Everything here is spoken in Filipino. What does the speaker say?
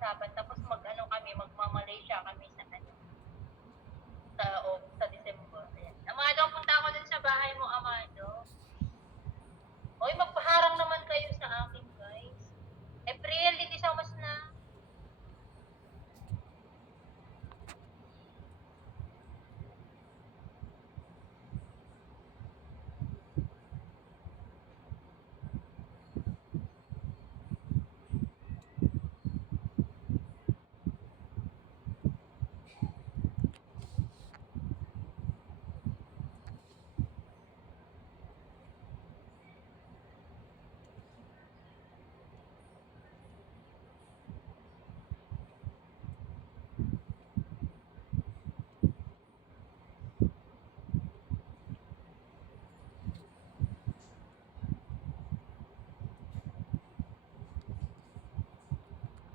usapan tapos mag-ano kami, magma-Malaysia kami sa ano, sa December. Ayan. Amado, punta ako dun sa bahay mo, Amado. Hoy, magpaharang naman kayo sa akin.